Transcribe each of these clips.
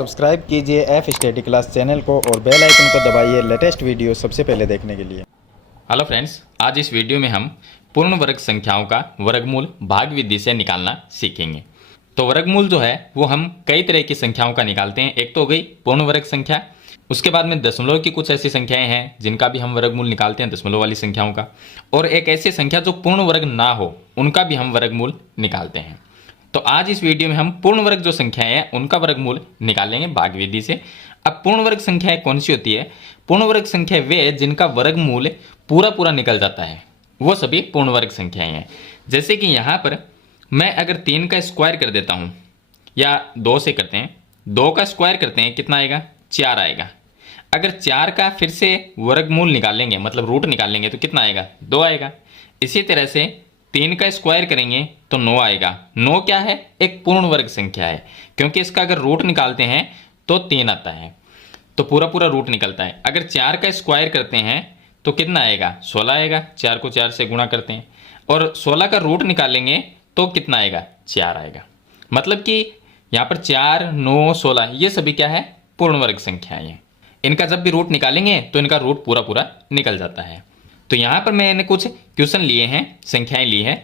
Subscribe कीजिए F study class channel को और बेल आइकन को दबाइए लेटेस्ट वीडियो सबसे पहले देखने के लिए। हेलो फ्रेंड्स, आज इस वीडियो में हम पूर्ण वर्ग संख्याओं का वर्गमूल भाग विधि से निकालना सीखेंगे। तो वर्गमूल जो है वो हम कई तरह की संख्याओं का निकालते हैं। एक तो हो गई पूर्ण वर्ग संख्या, उसके बाद में दशमलव की कुछ ऐसी संख्याएं हैं जिनका भी हम वर्गमूल निकालते हैं, दशमलव वाली संख्याओं का, और एक ऐसी संख्या जो पूर्ण वर्ग ना हो उनका भी हम वर्गमूल निकालते हैं। तो आज इस वीडियो में हम पूर्ण वर्ग जो संख्याएं हैं उनका वर्गमूल निकालेंगे भाग विधि से। अब पूर्ण वर्ग संख्याएं कौन सी होती है? पूर्ण वर्ग संख्या वे जिनका वर्गमूल पूरा पूरा निकल जाता है, वो सभी पूर्ण वर्ग संख्याएं हैं। जैसे कि यहाँ पर मैं अगर 3 का स्क्वायर कर देता हूँ, या 2 से करते हैं, 2 का स्क्वायर करते हैं, कितना आएगा? 4 आएगा। अगर 4 का फिर से वर्गमूल निकालेंगे, मतलब रूट निकालेंगे, तो कितना आएगा? 2 आएगा। इसी तरह से 3 का स्क्वायर करेंगे तो 9 आएगा। 9 क्या है? एक पूर्ण वर्ग संख्या है, क्योंकि इसका अगर रूट निकालते हैं तो 3 आता है, तो पूरा पूरा रूट निकलता है। अगर 4 का स्क्वायर करते हैं तो कितना आएगा? 16 आएगा। 4 को 4 से गुणा करते हैं और 16 का रूट निकालेंगे तो कितना आएगा? 4 आएगा। मतलब कि यहाँ पर 4, 9, 16 ये सभी क्या है? पूर्ण वर्ग संख्याएं हैं। इनका जब भी रूट निकालेंगे तो इनका रूट पूरा पूरा निकल जाता है। तो यहाँ पर मैंने कुछ क्वेश्चन लिए हैं, संख्याएं ली हैं।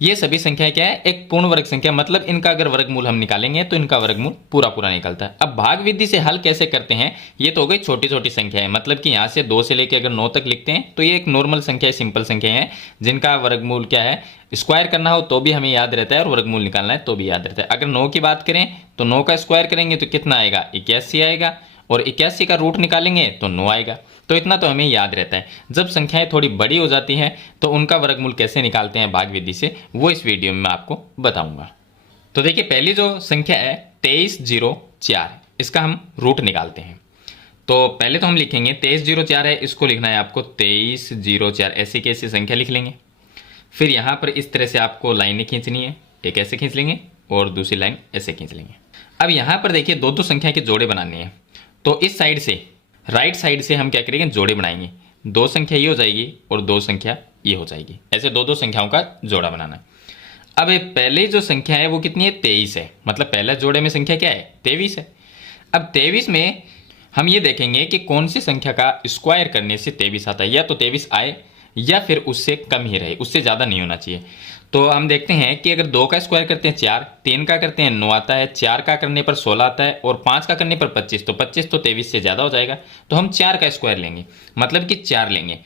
ये सभी संख्याएं क्या है? एक पूर्ण वर्ग संख्या, मतलब इनका अगर वर्गमूल हम निकालेंगे तो इनका वर्गमूल पूरा पूरा निकलता है। अब भाग विधि से हल कैसे करते हैं? ये तो हो गई छोटी छोटी संख्याएं, मतलब कि यहाँ से 2 से लेकर अगर 9 तक लिखते हैं तो ये एक नॉर्मल संख्या, सिंपल संख्या है जिनका वर्गमूल क्या है? स्क्वायर करना हो तो भी हमें याद रहता है और वर्गमूल निकालना है तो भी याद रहता है। अगर 9 की बात करें तो 9 का स्क्वायर करेंगे तो कितना आएगा? 81 आएगा, और 81 का रूट निकालेंगे तो 9 आएगा। तो इतना तो हमें याद रहता है। जब संख्याएं थोड़ी बड़ी हो जाती हैं तो उनका वर्गमूल कैसे निकालते हैं भाग विधि से, वो इस वीडियो में मैं आपको बताऊंगा। तो देखिए, पहली जो संख्या है 2304, इसका हम रूट निकालते हैं। तो पहले तो हम लिखेंगे 2304 है, इसको लिखना है आपको 2304, ऐसी कैसी संख्या लिख लेंगे। फिर यहाँ पर इस तरह से आपको लाइनें खींचनी है, एक ऐसे खींच लेंगे और दूसरी लाइन ऐसे खींच लेंगे। अब यहाँ पर देखिए दो संख्या के जोड़े बनाने हैं, तो इस साइड से राइट साइड से हम क्या करेंगे? जोड़े बनाएंगे। 2 संख्या ये हो जाएगी और 2 संख्या ये हो जाएगी, ऐसे दो संख्याओं का जोड़ा बनाना है। अब पहले जो संख्या है वो कितनी है? 23 है, मतलब पहला जोड़े में संख्या क्या है? 23 है। अब 23 में हम ये देखेंगे कि कौन सी संख्या का स्क्वायर करने से 23 आता है, या तो 23 आए या फिर उससे कम ही रहे, उससे ज़्यादा नहीं होना चाहिए। तो हम देखते हैं कि अगर 2 का स्क्वायर करते हैं 4, 3 का करते हैं 9 आता है, 4 का करने पर 16 आता है, और 5 का करने पर 25, तो 25 तो 23 से ज़्यादा हो जाएगा, तो हम 4 का स्क्वायर लेंगे, मतलब कि 4 लेंगे।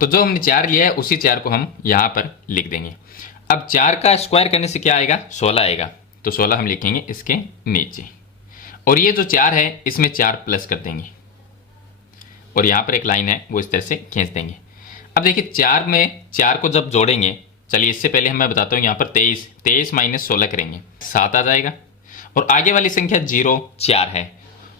तो जो हमने 4 लिया है उसी 4 को हम यहाँ पर लिख देंगे। अब 4 का स्क्वायर करने से क्या आएगा? 16 आएगा, तो 16 हम लिखेंगे इसके नीचे, और ये जो 4 है इसमें 4 प्लस कर देंगे, और यहाँ पर एक लाइन है वो इस तरह से खींच देंगे। अब देखिए 4 में 4 को जब जोड़ेंगे, चलिए इससे पहले मैं बताता हूँ, यहाँ पर 23 माइनस 16 करेंगे, 7 आ जाएगा, और आगे वाली संख्या 0, 4 है,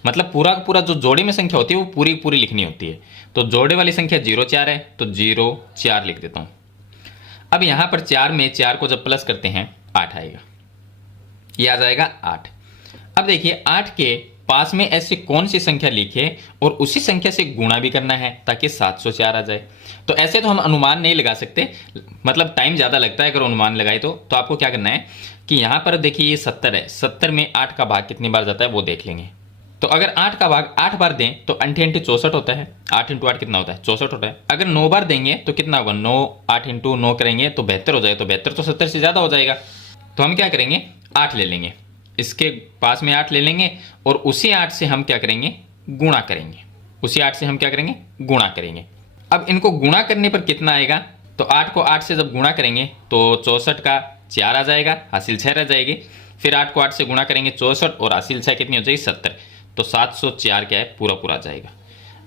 मतलब पूरा पूरा जो जोड़े में संख्या होती है वो पूरी पूरी लिखनी होती है। तो जोड़े वाली संख्या 0, 4 है, तो 0, 4 लिख देता हूँ। अब यहाँ पर 4 में 4 को जब प्लस करते हैं 8 आएगा, ये आ जाएगा 8। अब देखिए 8 के पास में ऐसी कौन सी संख्या लिखे और उसी संख्या से गुणा भी करना है ताकि 704 आ जाए। तो ऐसे तो हम अनुमान नहीं लगा सकते, मतलब टाइम ज़्यादा लगता है अगर अनुमान लगाए तो आपको क्या करना है कि यहाँ पर देखिए ये 70 है, 70 में 8 का भाग कितनी बार जाता है वो देख लेंगे। तो अगर 8 का भाग 8 बार दें तो 8 × 64 होता है, 8 × 8 कितना होता है? 64 होता है। अगर 9 बार देंगे तो कितना होगा? 9, 8 × 9 करेंगे तो 72 हो जाएगा, तो 72 तो 70 से ज़्यादा हो जाएगा। तो हम क्या करेंगे? 8 ले लेंगे, इसके पास में 8 ले लेंगे, और उसी 8 से हम क्या करेंगे? गुणा करेंगे। उसी 8 से हम क्या करेंगे? गुणा करेंगे। अब इनको गुणा करने पर कितना आएगा? तो 8 को 8 से जब गुणा करेंगे तो 64 का 4 आ जाएगा, हासिल 6 रह जाएगी। फिर 8 को 8 से गुणा करेंगे 64, और हासिल 6 कितनी हो जाएगी? 70, तो 704 क्या है? पूरा पूरा आ जाएगा।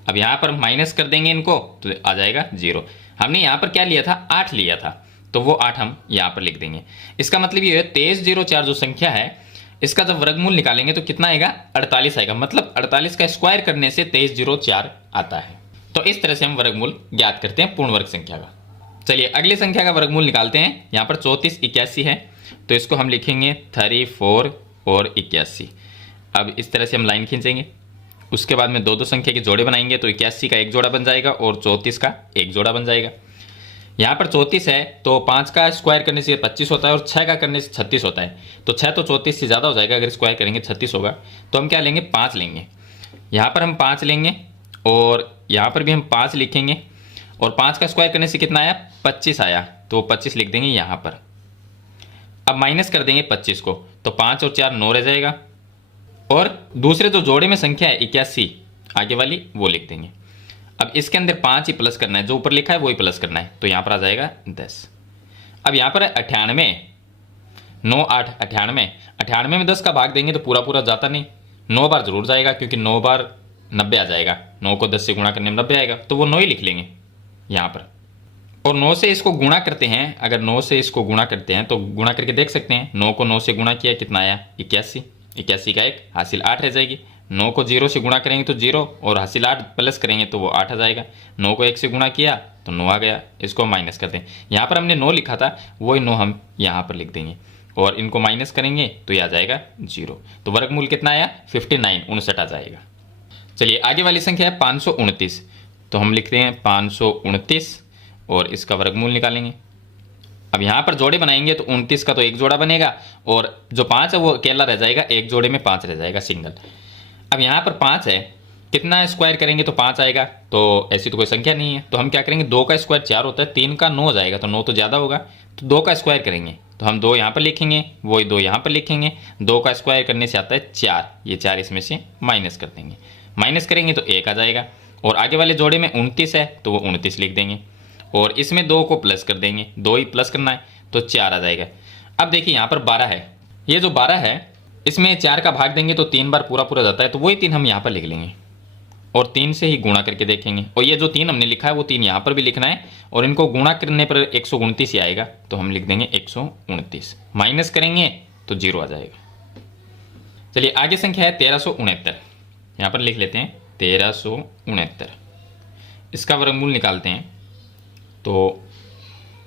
अब यहाँ पर माइनस कर देंगे इनको तो आ जाएगा 0। हमने यहाँ पर क्या लिया था? 8 लिया था, तो वो 8 हम यहाँ पर लिख देंगे। इसका मतलब ये है 2304 जो संख्या है इसका जब वर्गमूल निकालेंगे तो कितना आएगा? 48 आएगा, मतलब 48 का स्क्वायर करने से 2304 आता है। तो इस तरह से हम वर्गमूल ज्ञात करते हैं पूर्ण वर्ग संख्या का। चलिए अगली संख्या का वर्गमूल निकालते हैं। यहाँ पर 34 81 है, तो इसको हम लिखेंगे 34 और 81। अब इस तरह से हम लाइन खींचेंगे, उसके बाद में दो संख्या के जोड़े बनाएंगे, तो 81 का एक जोड़ा बन जाएगा और 34 का एक जोड़ा बन जाएगा। यहाँ पर 34 है तो 5 का स्क्वायर करने से 25 होता है और 6 का करने से 36 होता है। तो 6 तो 34 से ज़्यादा हो जाएगा, अगर स्क्वायर करेंगे 36 होगा। तो हम क्या लेंगे, 5 लेंगे। यहाँ पर हम 5 लेंगे और यहाँ पर भी हम 5 लिखेंगे और 5 का स्क्वायर करने से कितना आया, 25 आया, तो 25 लिख देंगे यहाँ पर। अब माइनस कर देंगे 25 को, तो 5 और 4 9 रह जाएगा। और दूसरे जो जोड़े में संख्या है 81 आगे वाली वो लिख देंगे। अब इसके अंदर 5 ही प्लस करना है, जो ऊपर लिखा है वो ही प्लस करना है, तो यहाँ पर आ जाएगा 10। अब यहाँ पर है 98, 9 8 98, 98 में 10 का भाग देंगे तो पूरा पूरा जाता नहीं, 9 बार जरूर जाएगा क्योंकि 9 बार 90 आ जाएगा। 9 को 10 से गुणा करने में 90 आएगा, तो वो 9 ही लिख लेंगे यहाँ पर। और 9 से इसको गुणा करते हैं, अगर 9 से इसको गुणा करते हैं तो गुणा करके देख सकते हैं। 9 को 9 से गुणा किया कितना आया, 81, 81 का 1 हासिल 8 रह जाएगी। 9 को 0 से गुणा करेंगे तो 0 और हासिल 8 प्लस करेंगे तो वो 8 आ जाएगा। 9 को 1 से गुणा किया तो 9 आ गया, इसको माइनस कर दें। यहाँ पर हमने 9 लिखा था, वही 9 हम यहाँ पर लिख देंगे और इनको माइनस करेंगे तो ये आ जाएगा 0। तो वर्गमूल कितना आया, 59 59 आ जाएगा। चलिए आगे वाली संख्या है 529, तो हम लिखते हैं 529 और इसका वर्गमूल निकालेंगे। अब यहाँ पर जोड़े बनाएंगे तो 29 का तो एक जोड़ा बनेगा और जो 5 है वो अकेला रह जाएगा, एक जोड़े में 5 रह जाएगा सिंगल। अब यहाँ पर 5 है, कितना स्क्वायर करेंगे तो 5 आएगा, तो ऐसी तो कोई संख्या नहीं है। तो हम क्या करेंगे, 2 का स्क्वायर 4 होता है, 3 का 9 हो जाएगा, तो 9 तो ज़्यादा होगा, तो 2 का स्क्वायर करेंगे तो हम 2 यहाँ पर लिखेंगे, वही 2 यहाँ पर लिखेंगे। 2 का स्क्वायर करने से आता है 4, ये 4 इसमें से माइनस कर देंगे। माइनस करेंगे तो 1 आ जाएगा। और आगे वाले जोड़े में 29 है तो वो 29 लिख देंगे और इसमें 2 को प्लस कर देंगे, 2 ही प्लस करना है तो 4 आ जाएगा। अब देखिए यहाँ पर 12 है, ये जो 12 है इसमें 4 का भाग देंगे तो 3 बार पूरा पूरा जाता है, तो वही 3 हम यहाँ पर लिख लेंगे और 3 से ही गुणा करके देखेंगे। और ये जो 3 हमने लिखा है वो 3 यहाँ पर भी लिखना है और इनको गुणा करने पर 129 ही आएगा, तो हम लिख देंगे 129। माइनस करेंगे तो 0 आ जाएगा। चलिए आगे संख्या है 1369, यहाँ पर लिख लेते हैं 1369। इसका वर्गमूल निकालते हैं। तो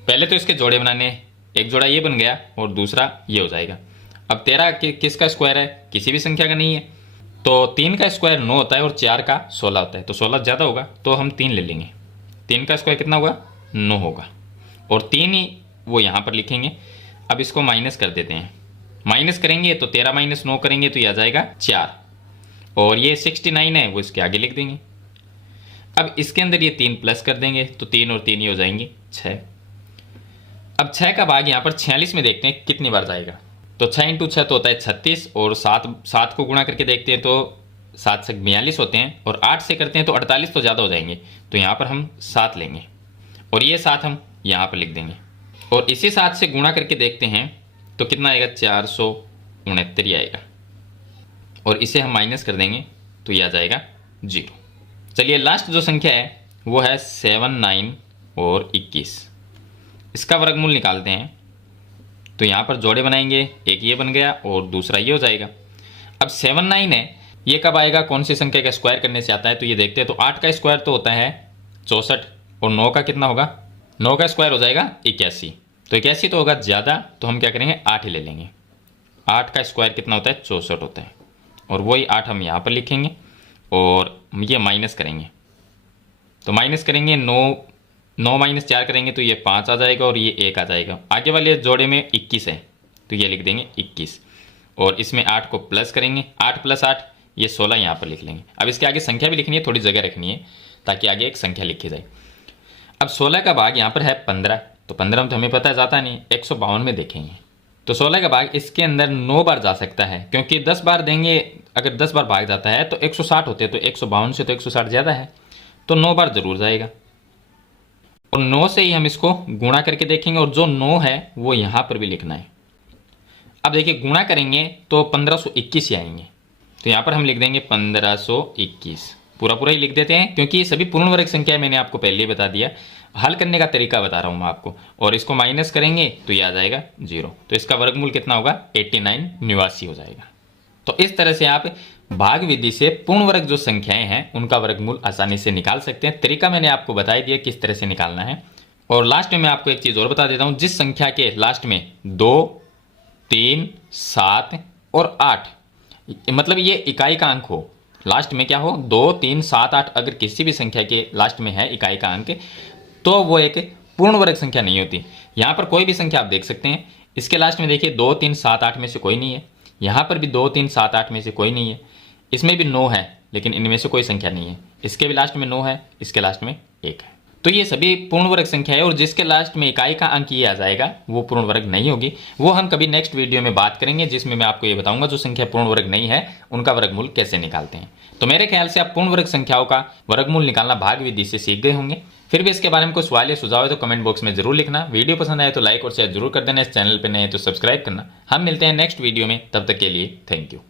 पहले तो इसके जोड़े बनाने, एक जोड़ा ये बन गया और दूसरा ये हो जाएगा। अब 13 किसका स्क्वायर है, किसी भी संख्या का नहीं है, तो 3 का स्क्वायर 9 होता है और 4 का 16 होता है, तो 16 ज़्यादा होगा तो हम 3 ले लेंगे। 3 का स्क्वायर कितना होगा, 9 होगा और 3 ही वो यहाँ पर लिखेंगे। अब इसको माइनस कर देते हैं, माइनस करेंगे तो 13 माइनस 9 करेंगे तो ये आ जाएगा 4 और ये 69 है वो इसके आगे लिख देंगे। अब इसके अंदर ये 3 प्लस कर देंगे तो 3 और 3 ही हो जाएंगे 6। अब 6 का भाग यहाँ पर 46 में देखते हैं कितनी बार जाएगा, तो 6 इंटू 6 तो होता है 36 और 7 को गुणा करके देखते हैं तो 7 से 42 होते हैं और 8 से करते हैं तो 48 तो ज़्यादा हो जाएंगे, तो यहाँ पर हम 7 लेंगे और ये 7 हम यहाँ पर लिख देंगे और इसी 7 से गुणा करके देखते हैं तो कितना आएगा, 469 ही आएगा और इसे हम माइनस कर देंगे तो ये आ जाएगा 0। चलिए लास्ट जो संख्या है वो है 7 9 और 21, इसका वर्गमूल निकालते हैं। तो यहाँ पर जोड़े बनाएंगे, एक ये बन गया और दूसरा ये हो जाएगा। अब 7 9 है, ये कब आएगा, कौन सी संख्या का स्क्वायर करने से आता है, तो ये देखते हैं। तो 8 का स्क्वायर तो होता है 64 और 9 का कितना होगा, 9 का स्क्वायर हो जाएगा 81, तो 81 तो होगा ज़्यादा, तो हम क्या करेंगे 8 ही ले लेंगे। 8 का स्क्वायर कितना होता है, 64 होता है और वही 8 हम यहाँ पर लिखेंगे और ये माइनस करेंगे, तो माइनस करेंगे 9 माइनस 4 करेंगे तो ये 5 आ जाएगा और ये 1 आ जाएगा। आगे वाले जोड़े में 21 है तो ये लिख देंगे 21 और इसमें 8 को प्लस करेंगे, 8 प्लस 8 ये 16 यहाँ पर लिख लेंगे। अब इसके आगे संख्या भी लिखनी है, थोड़ी जगह रखनी है ताकि आगे एक संख्या लिखी जाए। अब 16 का भाग यहाँ पर है 15, तो 15 में तो हमें पता है जाता नहीं, 152 में देखेंगे। तो 16 का भाग इसके अंदर 9 बार जा सकता है क्योंकि 10 बार देंगे, अगर 10 बार भाग जाता है तो 160 होते हैं, तो 152 से तो 160 ज़्यादा है, तो 9 बार जरूर जाएगा और 9 से ही हम इसको गुणा करके देखेंगे और जो 9 है वो यहाँ पर भी लिखना है। अब देखिए गुणा करेंगे तो 1521 ही आएंगे, तो यहाँ पर हम लिख देंगे 1521, पूरा पूरा ही लिख देते हैं क्योंकि ये सभी पूर्ण वर्ग संख्या है, मैंने आपको पहले ही बता दिया। हल करने का तरीका बता रहा हूँ मैं आपको, और इसको माइनस करेंगे तो ये आ जाएगा 0, तो इसका वर्गमूल कितना होगा, 89 89 हो जाएगा। तो इस तरह से आप भाग विधि से पूर्ण वर्ग जो संख्याएं हैं उनका वर्गमूल आसानी से निकाल सकते हैं। तरीका मैंने आपको बता दिया किस तरह से निकालना है। और लास्ट में मैं आपको एक चीज़ और बता देता हूँ, जिस संख्या के लास्ट में 2 3 7 और 8, मतलब ये इकाई का अंक हो, लास्ट में क्या हो 2 3 7 8, अगर किसी भी संख्या के लास्ट में है इकाई का अंक, तो वो एक पूर्ण वर्ग संख्या नहीं होती। यहाँ पर कोई भी संख्या आप देख सकते हैं, इसके लास्ट में देखिए 2 3 7 8 में से कोई नहीं है, यहाँ पर भी 2 3 7 8 में से कोई नहीं है, इसमें भी 9 है लेकिन इनमें से कोई संख्या नहीं है, इसके भी लास्ट में 9 है, इसके लास्ट में 1 है। तो ये सभी पूर्ण वर्ग संख्या है और जिसके लास्ट में इकाई का अंक ये आ जाएगा वो पूर्ण वर्ग नहीं होगी। वो हम कभी नेक्स्ट वीडियो में बात करेंगे जिसमें मैं आपको ये बताऊंगा जो संख्या पूर्ण वर्ग नहीं है उनका वर्गमूल कैसे निकालते हैं। तो मेरे ख्याल से आप पूर्ण वर्ग संख्याओं का वर्गमूल निकालना भाग विधि से सीख गए होंगे। फिर भी इसके बारे में कोई सवाल या सुझाव है तो कमेंट बॉक्स में जरूर लिखना। वीडियो पसंद आए तो लाइक और शेयर जरूर कर देना। इस चैनल पर नए तो सब्सक्राइब करना। हम मिलते हैं नेक्स्ट वीडियो में, तब तक के लिए थैंक यू।